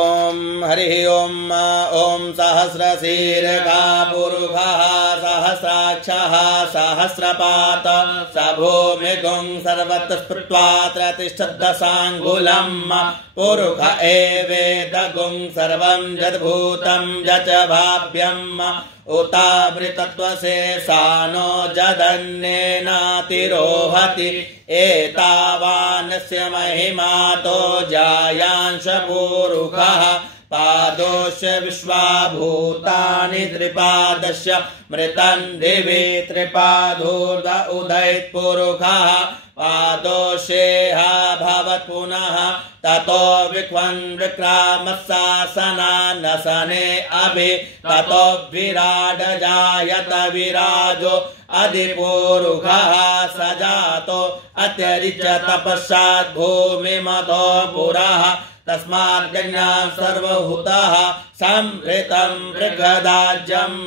ओम हरि ओम ओम सहस्रशीर्षा पुरुषः सहस्राक्षः सहस्रपात स भूमिगुं सर्वतः स्फुत्वा तिष्ठदशाङ्गुलम् पुरुष एवेदगुं सर्वं यद्भूतं यच्च भाव्यम् उतावृतत्वशेषानो जदन्येनातिरोहति एतावानस्य महिमातो जायांश पुरुषः पादोश्च विश्वाभूतानि त्रिपादस्य मृतं दिवि त्रिपादोर्ध उदयत्पुरुषः पादोषेह भवत् पुनः ततो विक्वन् विक्रामशासनानसने अभि ततो विराड जायत विराजो अधिपुरुषः सजातो अत्यरिच्य तपस्यात् भूमिमतो पुरः तस्माद्यज्ञाः सर्वभूतः संहृतं मृगदाज्यम्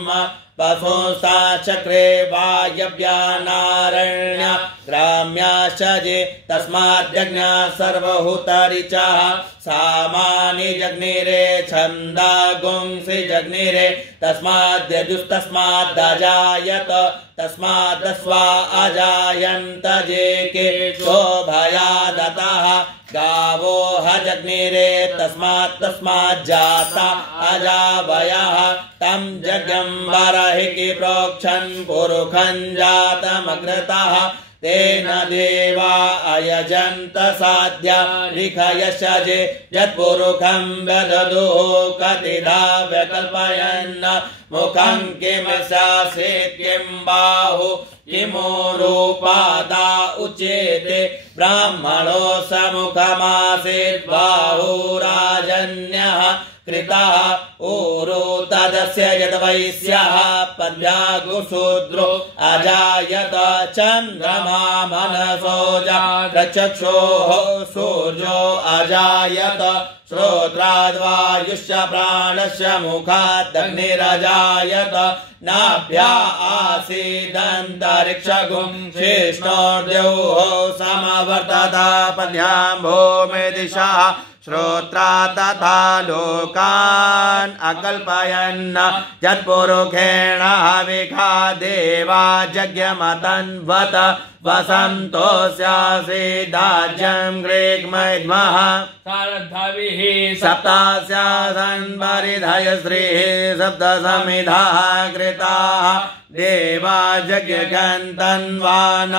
पशुंसा चक्रे वायव्यानारण्य ग्राम्याशजे तस्माद्यज्ञाः सर्वभूतरिचः सामानि जग्निरे छन्दागुंसि जग्निरे तस्माद्यजुस्तस्मादजायत तस्मादस्वा अजायन्त जे के शोभयादतः गावो हजग्निरे तस्माज्जाता अजावयः तं जगम्बरहि प्रोक्षन् पुरुषं जातमग्रतः तेन देवा अयजन्त साध्या ऋषयशजे यत्पुरुषं व्यददुः कतिधा व्यकल्पयन् मुखं किं स्यासेत् किं बाहु किमूरूपादा उच्यते ब्राह्मणो समुखमासीत् बाहुराजन्यः कृतः ऊरो तदस्य यद्वैश्यः पद्भ्यागुशूद्रो अजायत चन्द्रमा मनसो जातचक्षुः सूर्यो अजायत श्रोत्राद्वायुश्च प्राणस्य मुखादग्निरजायत नाभ्या आसीदन्तरिक्षगुं शिष्णोर्द्यौः समवर्तत पद्भ्यां भूमि दिशः श्रोत्रा तथा लोकान् अकल्पयन् यत्पुरुषेण हविषा देवा यज्ञमतन्वत वसन्तोऽस्यासीदाज्यं ग्रीग्मैद्मः सप्तास्यासन् परिधयश्रीः सप्तसमिधाः कृताः देवा यज्ञन्तन्वान्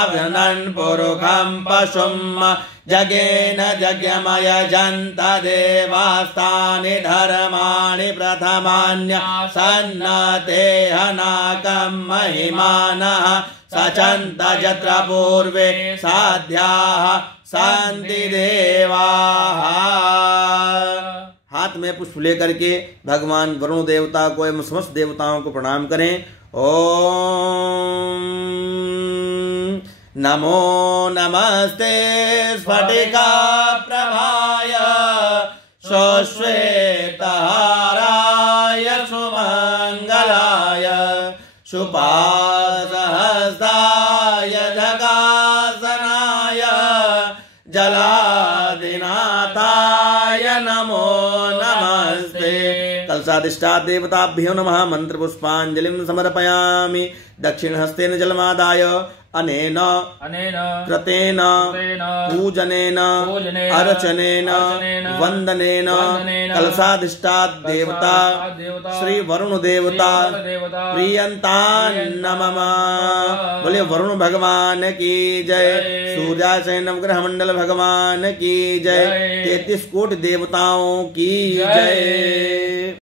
अभ्यनन् पुरुषं पशुम् जगेन यज्ञमयजन्त देवास्तानि धर्माणि प्रथमान्यसन्नतेहनाकं महिमानः सचन्त यत्र पूर्वे साध्याः सन्ति देवाः। हाथ में पुष्प लेकर के भगवान वरुण देवता को एवं समस्त देवताओं को प्रणाम करें। ओम नमो नमस्ते स्फटिका प्रभाय श्वेतहाराय सुमंगलाय शुभासहस्राय जगासनाय जलादिनाथाय नमो नमस्ते। कलशाधिष्ठात् देवताभ्यो नमः। मंत्र पुष्पांजलिं समर्पयामि। दक्षिण हस्तेन जलमादाय अनेन कृतेन पूजनेन अर्चनेन वंदनेन कलशाधिष्ठात् देवता श्री वरुण देवता प्रियंतान् नमः। बोले वरुण भगवान की जय। सूर्याशय नवग्रह मंडल भगवान की जय। 33 कोटि देवताओं की जय।